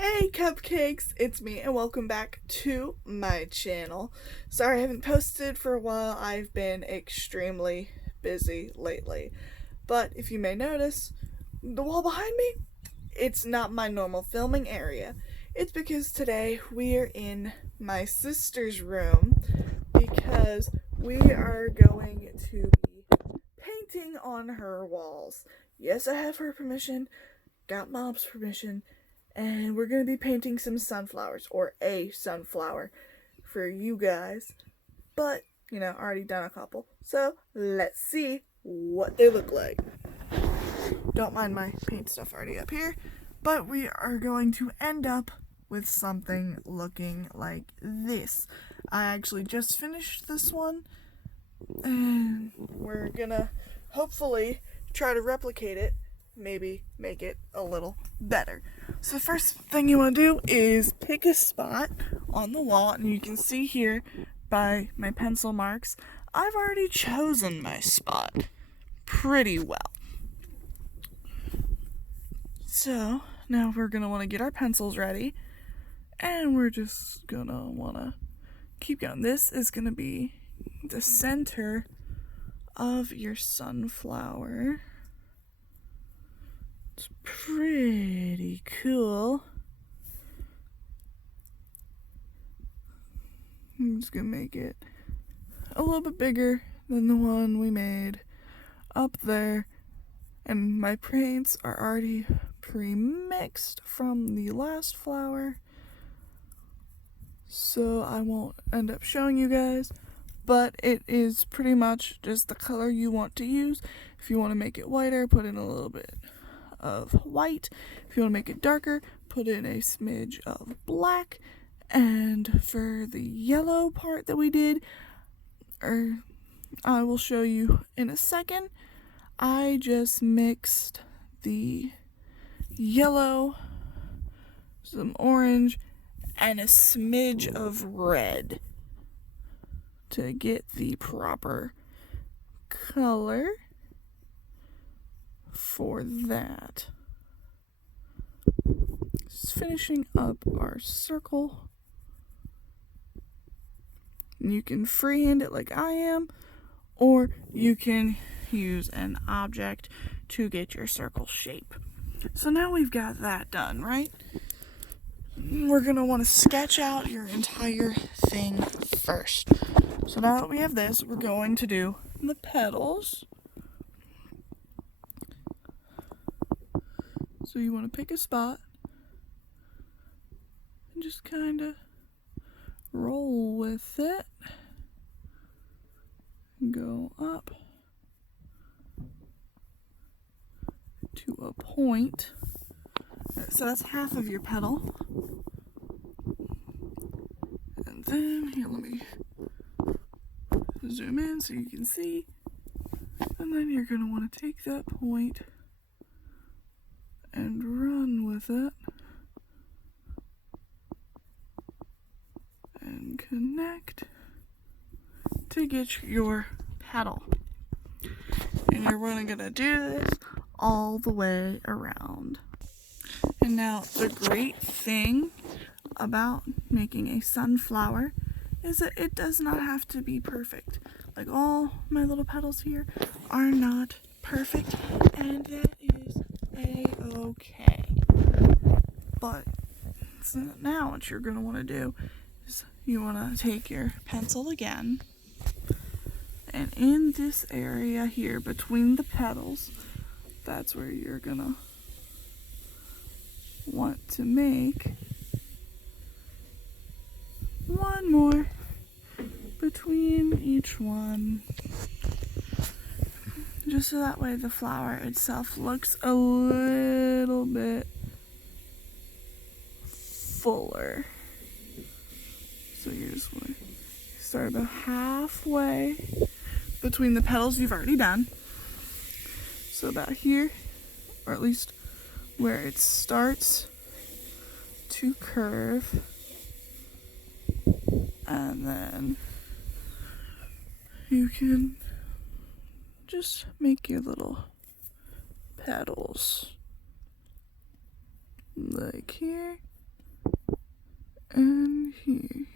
Hey cupcakes, it's me and welcome back to my channel. Sorry I haven't posted for a while. I've been extremely busy lately. But if you may notice, the wall behind me, it's not my normal filming area. It's because today we are in my sister's room because we are going to be painting on her walls. Yes, I have her permission, got mom's permission, and we're going to be painting some sunflowers, or a sunflower, for you guys. But, already done a couple. So, let's see what they look like. Don't mind my paint stuff already up here. But we are going to end up with something looking like this. I actually just finished this one. And we're going to hopefully try to replicate it. Maybe make it a little better. So the first thing you want to do is pick a spot on the wall, and you can see here by my pencil marks, I've already chosen my spot pretty well. So now we're going to want to get our pencils ready, and we're just going to want to keep going. This is going to be the center of your sunflower. It's pretty cool. I'm just gonna make it a little bit bigger than the one we made up there. And my paints are already pre-mixed from the last flower, so I won't end up showing you guys. But it is pretty much just the color you want to use. If you want to make it whiter, put in a little bit of white. If you want to make it darker, put in a smidge of black. And for the yellow part that we did, I will show you in a second, I just mixed the yellow, some orange, and a smidge of red to get the proper color for that. Just finishing up our circle. You can freehand it like I am, or you can use an object to get your circle shape. So now we've got that done, right? We're going to want to sketch out your entire thing first. So now that we have this, we're going to do the petals. So you want to pick a spot and just kind of roll with it. Go up to a point. So that's half of your petal. And then, here, let me zoom in so you can see. And then you're going to want to take that point and run with it. And connect to get your petal. And you're really going to do this all the way around. And now the great thing about making a sunflower is that it does not have to be perfect. Like all my little petals here are not perfect, and that is a-okay. But so now what you're going to want to do is you want to take your pencil again, and in this area here between the petals, that's where you're going to want to make one more between each one, just so that way the flower itself looks a little bit fuller. So you just want to start about halfway between the petals you've already done. So about here, or at least where it starts to curve. And then you can just make your little petals like here. and here.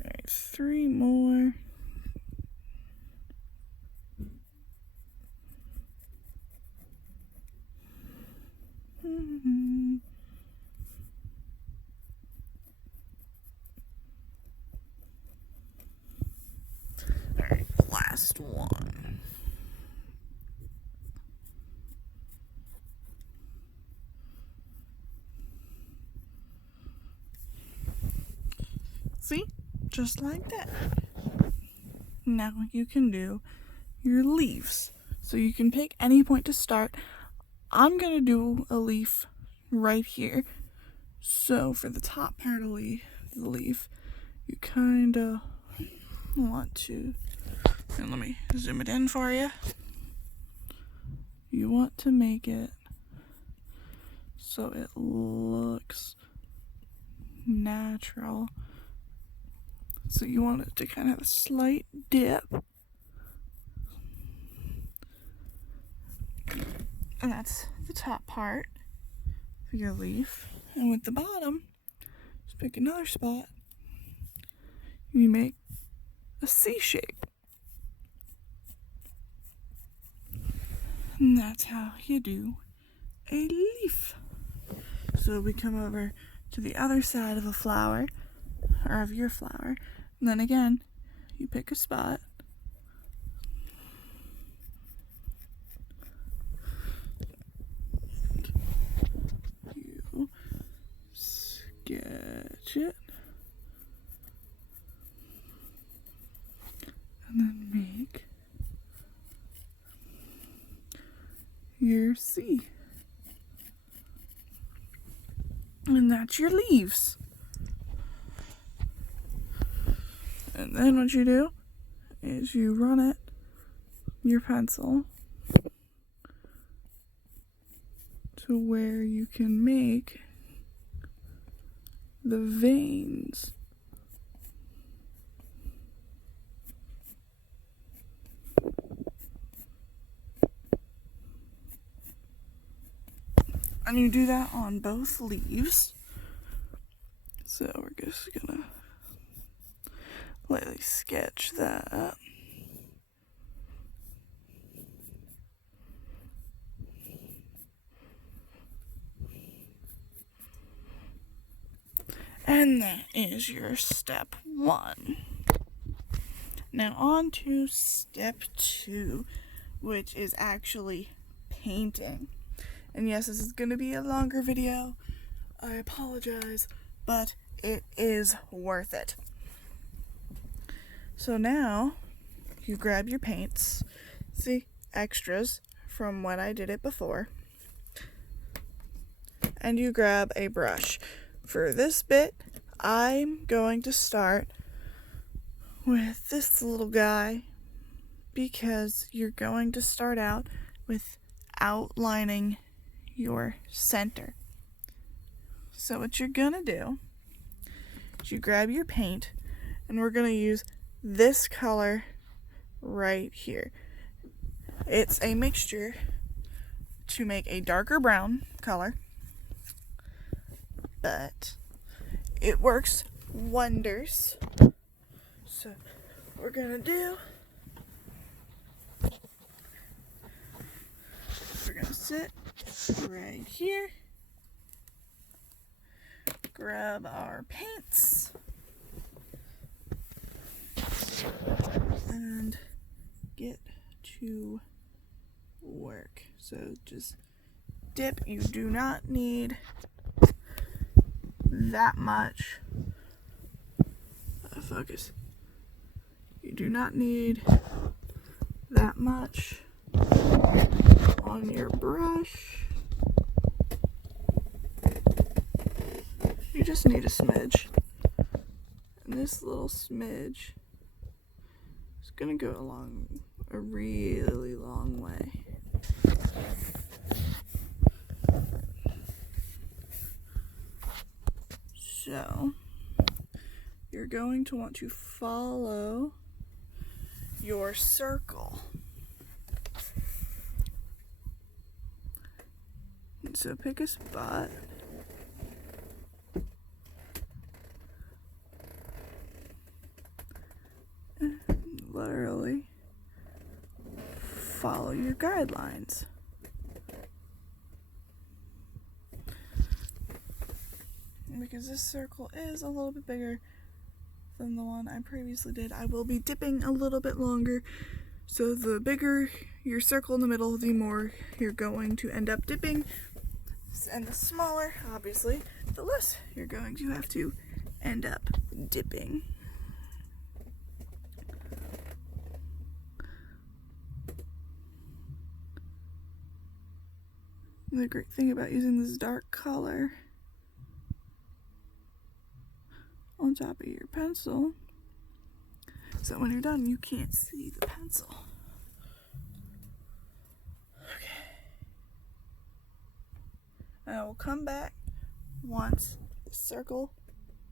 Alright, 3 more. Alright, last one. See? Just like that. Now you can do your leaves. So you can pick any point to start. I'm going to do a leaf right here. So for the top part of the leaf, you kind of want to, and let me zoom it in for you. You want to make it so it looks natural. So you want it to kind of have a slight dip. And that's the top part of your leaf. And with the bottom, just pick another spot. You make a C shape. And that's how you do a leaf. So we come over to the other side of a flower, or of your flower. And then again, you pick a spot. You sketch it. And then make your C. And that's your leaves. And then what you do is you run it, your pencil, to where you can make the veins. And you do that on both leaves. So we're just gonna lightly sketch that. And that is your step 1. Now on to step 2, which is actually painting. And yes, this is going to be a longer video. I apologize, but it is worth it. So now, you grab your paints. See, extras from when I did it before. And you grab a brush. For this bit, I'm going to start with this little guy, because you're going to start out with outlining your center. So what you're gonna do is you grab your paint, and we're gonna use this color right here. It's a mixture to make a darker brown color, but it works wonders. So what we're gonna do, we're gonna sit right here, grab our paints, and get to work. So just dip. You do not need that much. Focus. You do not need that much on your brush. You just need a smidge. And this little smidge is gonna go along a really long way. So you're going to want to follow your circle. And so pick a spot your guidelines. Because this circle is a little bit bigger than the one I previously did, I will be dipping a little bit longer. So the bigger your circle in the middle, the more you're going to end up dipping. And the smaller, obviously, the less you're going to have to end up dipping. And the great thing about using this dark color on top of your pencil is that when you're done, you can't see the pencil. And I will come back once the circle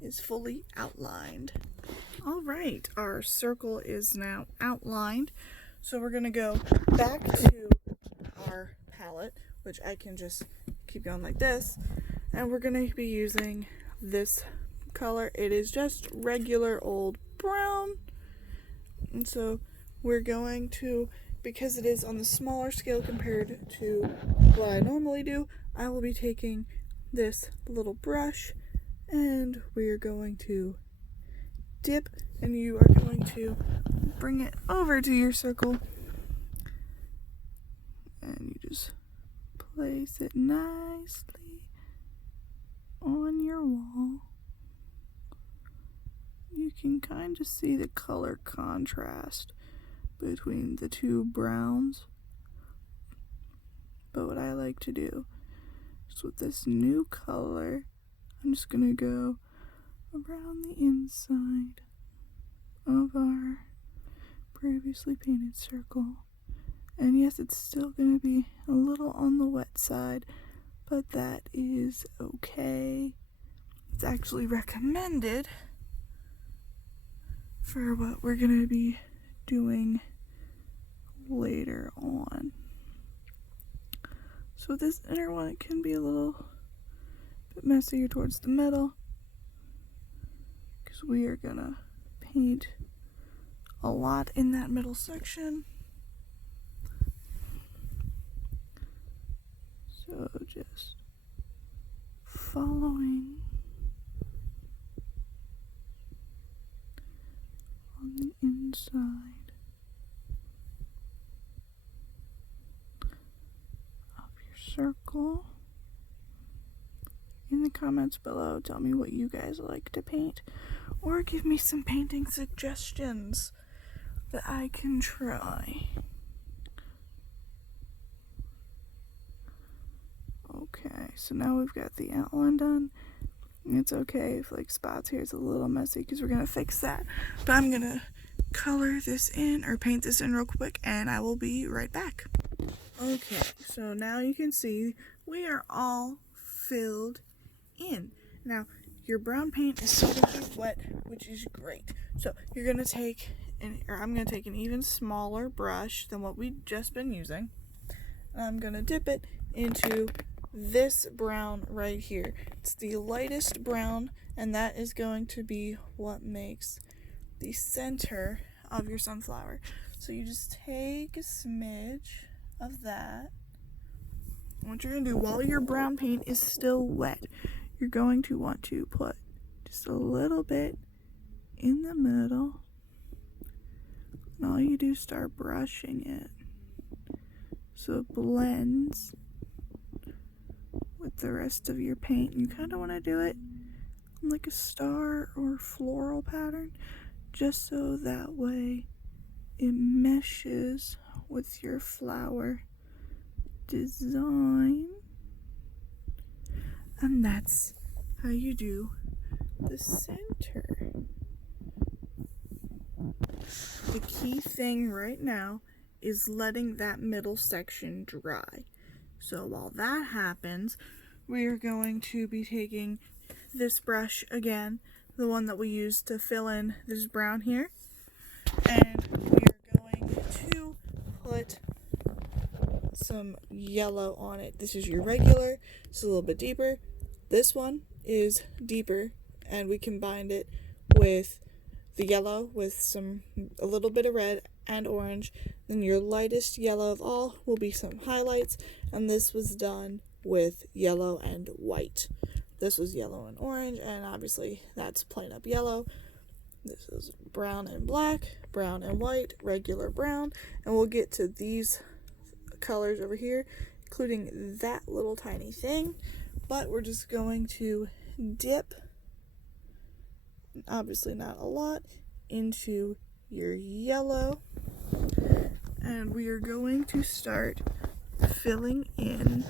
is fully outlined. All right, our circle is now outlined. So we're gonna go back to our palette, which I can just keep going like this. And we're gonna be using this color. It is just regular old brown. And so we're going to, because it is on the smaller scale compared to what I normally do, I will be taking this little brush and we are going to dip, and you are going to bring it over to your circle and you just place it nicely on your wall. You can kind of see the color contrast between the two browns. But what I like to do is with this new color, I'm just going to go around the inside of our previously painted circle. And yes, it's still going to be a little on the wet side, but that is okay. It's actually recommended for what we're going to be doing later on. So this inner one, it can be a little bit messier towards the middle because we are gonna paint a lot in that middle section. So just following on the inside circle. In the comments below, tell me what you guys like to paint, or give me some painting suggestions that I can try. Okay, so now we've got the outline done. It's okay if like spots here is a little messy because we're gonna fix that, but I'm gonna color this in or paint this in real quick and I will be right back. Okay, so now you can see we are all filled in. Now, your brown paint is starting to get wet, which is great. So you're going to take, I'm going to take an even smaller brush than what we've just been using. And I'm going to dip it into this brown right here. It's the lightest brown, and that is going to be what makes the center of your sunflower. So you just take a smidge of that. And what you're going to do while your brown paint is still wet, you're going to want to put just a little bit in the middle. And all you do is start brushing it so it blends with the rest of your paint. You kind of want to do it like a star or floral pattern, just so that way it meshes with your flower design. And that's how you do the center. The key thing right now is letting that middle section dry. So while that happens, we are going to be taking this brush again, the one that we used to fill in this brown here, and we are going to put some yellow on it. This is your regular, it's a little bit deeper. This one is deeper, and we combined it with the yellow with a little bit of red, and orange. Then your lightest yellow of all will be some highlights, and this was done with yellow and white. This was yellow and orange, and obviously that's plain up yellow. This is brown and black, brown and white, regular brown, and we'll get to these colors over here, including that little tiny thing, but we're just going to dip, obviously not a lot, into your yellow, and we are going to start filling in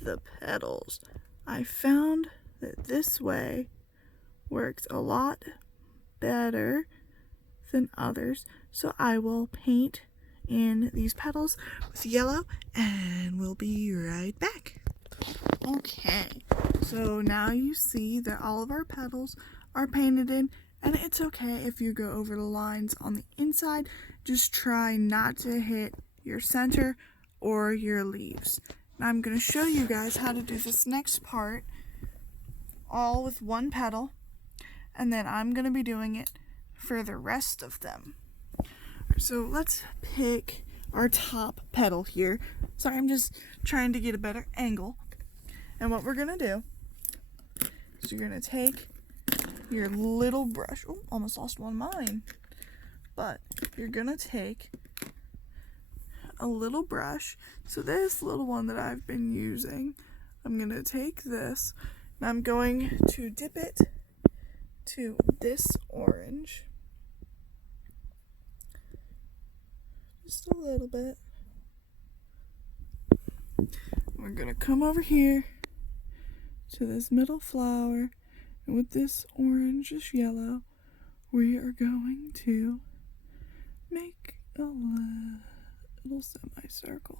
the petals. I found that this way works a lot better than others, so I will paint in these petals with yellow, and we'll be right back. Okay, so now you see that all of our petals are painted in, and it's okay if you go over the lines on the inside. Just try not to hit your center or your leaves. Now I'm going to show you guys how to do this next part all with one petal, and then I'm going to be doing it for the rest of them. So let's pick our top petal here. Sorry, I'm just trying to get a better angle. And what we're going to do is you're going to take your little brush. Oh, almost lost one of mine. But you're going to take a little brush. So this little one that I've been using, I'm going to take this, and I'm going to dip it to this orange. Just a little bit. We're going to come over here to this middle flower, and with this orangish yellow, we are going to make a little semicircle.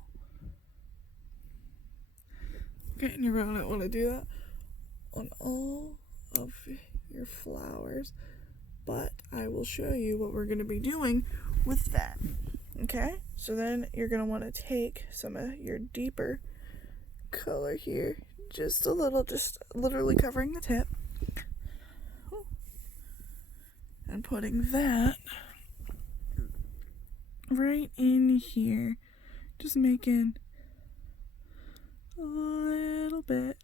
Okay, and you're going to want to do that on all of your flowers, but I will show you what we're going to be doing with that. Okay, so then you're going to want to take some of your deeper color here, just a little, just literally covering the tip, and putting that right in here, just making a little bit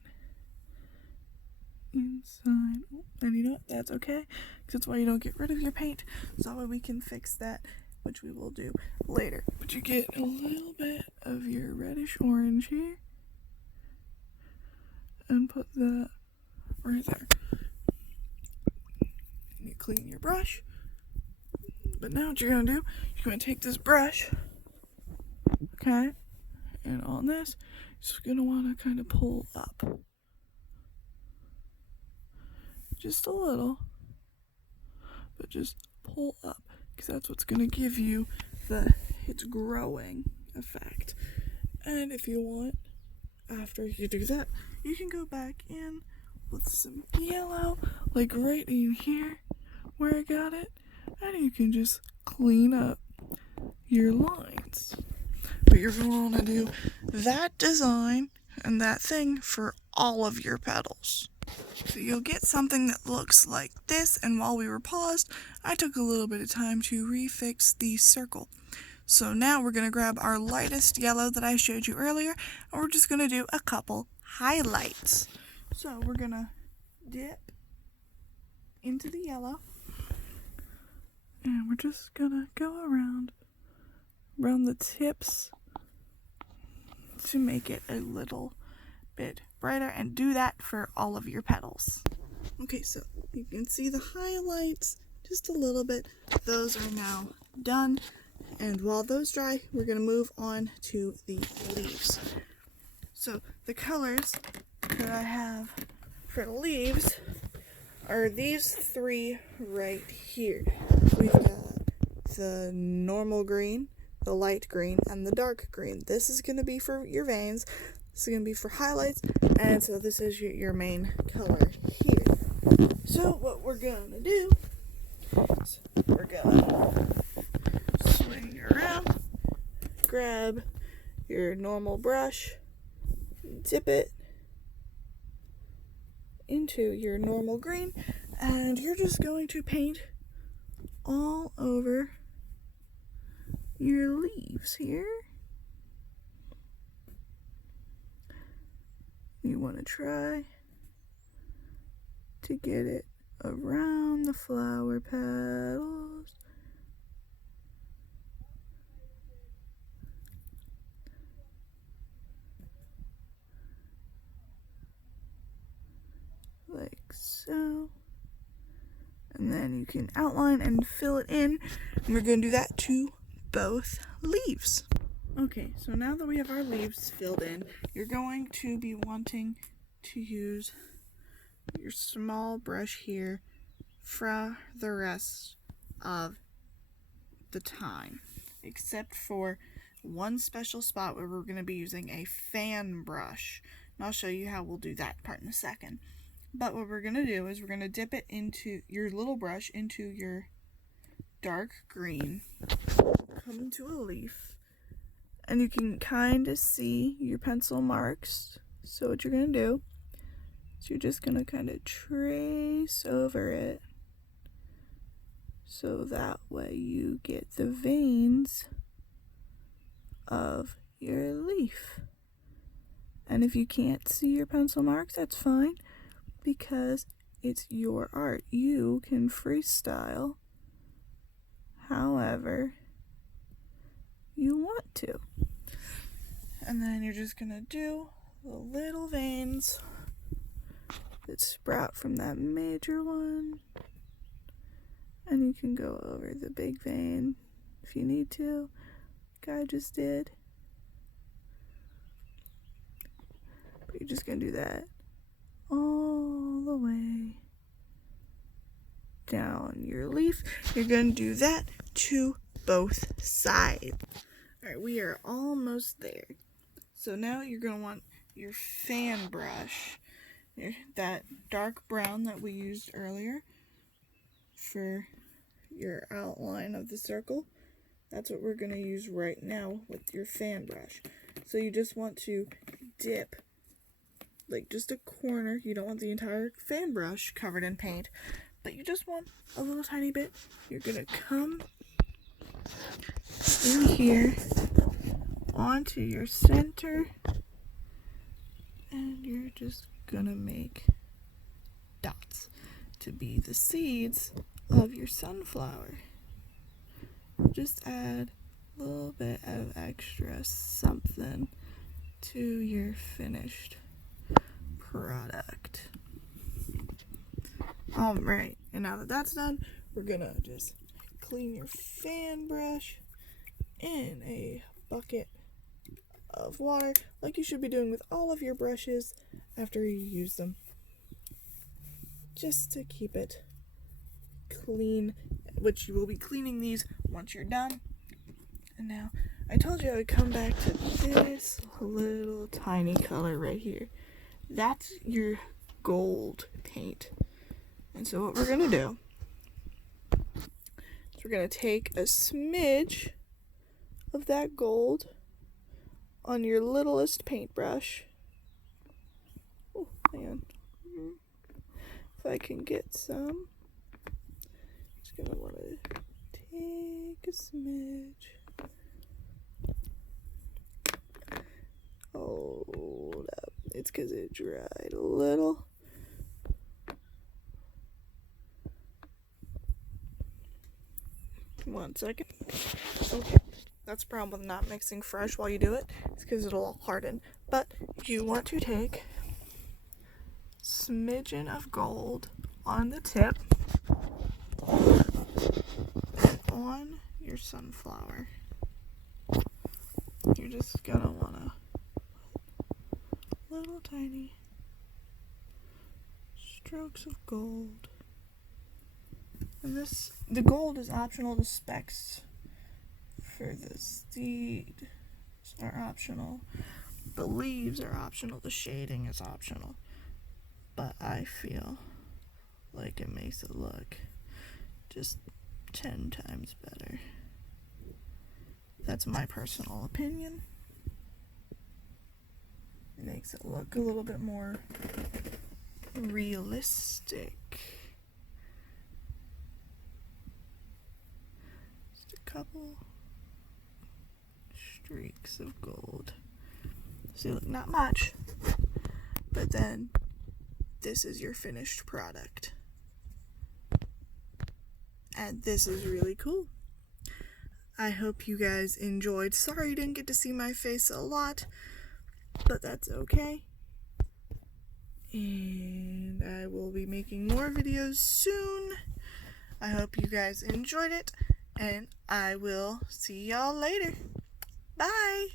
inside. And you know what, that's okay, because that's why you don't get rid of your paint, so that way we can fix that, which we will do later. But you get a little bit of your reddish orange here, and put that right there. And you clean your brush. But now what you're going to do, you're going to take this brush, okay, and on this, you're just going to want to kind of pull up. Just a little, but just pull up, because that's what's going to give you the it's growing effect. And if you want, after you do that, you can go back in with some yellow, like right in here where I got it, and you can just clean up your lines. But you're going to want to do that design and that thing for all of your petals. So you'll get something that looks like this, and while we were paused, I took a little bit of time to refix the circle. So now we're going to grab our lightest yellow that I showed you earlier, and we're just going to do a couple highlights. So we're going to dip into the yellow, and we're just going to go around the tips to make it a little bit brighter, and do that for all of your petals. Okay, so you can see the highlights just a little bit. Those are now done, and while those dry, we're going to move on to the leaves. So the colors that I have for the leaves are these three right here. We've got the normal green, the light green, and the dark green. This is going to be for your veins. This is going to be for highlights, and so this is your main color here. So what we're going to do is we're going to swing around, grab your normal brush, dip it into your normal green, and you're just going to paint all over your leaves here. You want to try to get it around the flower petals. Like so. And then you can outline and fill it in. And we're going to do that to both leaves. Okay, so now that we have our leaves filled in, you're going to be wanting to use your small brush here for the rest of the time, except for one special spot where we're going to be using a fan brush. And I'll show you how we'll do that part in a second. But what we're going to do is we're going to dip it into your little brush into your dark green, come into a leaf, and you can kind of see your pencil marks. So what you're going to do is you're just going to kind of trace over it so that way you get the veins of your leaf. And if you can't see your pencil marks, that's fine, because it's your art. You can freestyle however you want to. And then you're just gonna do the little veins that sprout from that major one. And you can go over the big vein if you need to, like I just did. But you're just gonna do that all the way down your leaf. You're going to do that to both sides. Alright, we are almost there. So now you're going to want your fan brush, that dark brown that we used earlier for your outline of the circle. That's what we're going to use right now with your fan brush. So you just want to dip like just a corner. You don't want the entire fan brush covered in paint, but you just want a little tiny bit. You're gonna come in here onto your center, and you're just gonna make dots to be the seeds of your sunflower. Just add a little bit of extra something to your finished product. Alright, and now that that's done, we're gonna just clean your fan brush in a bucket of water, like you should be doing with all of your brushes after you use them, just to keep it clean, which you will be cleaning these once you're done. And now, I told you I would come back to this little tiny color right here. That's your gold paint. And so what we're going to do is we're going to take a smidge of that gold on your littlest paintbrush. Oh, hang on. If I can get some. Just going to want to take a smidge. Hold up. It's because it dried a little. One second. Okay. That's the problem with not mixing fresh while you do it. It's because it'll all harden. But you want to take a smidgen of gold on the tip and on your sunflower. You're just gonna wanna little tiny strokes of gold. And the gold is optional, the specks for the seed are optional, the leaves are optional, the shading is optional. But I feel like it makes it look just 10 times better. That's my personal opinion. It makes it look a little bit more realistic. Just a couple streaks of gold. See, look, not much. But then this is your finished product. And this is really cool. I hope you guys enjoyed. Sorry you didn't get to see my face a lot, but that's okay. And I will be making more videos soon. I hope you guys enjoyed it, and I will see y'all later. Bye!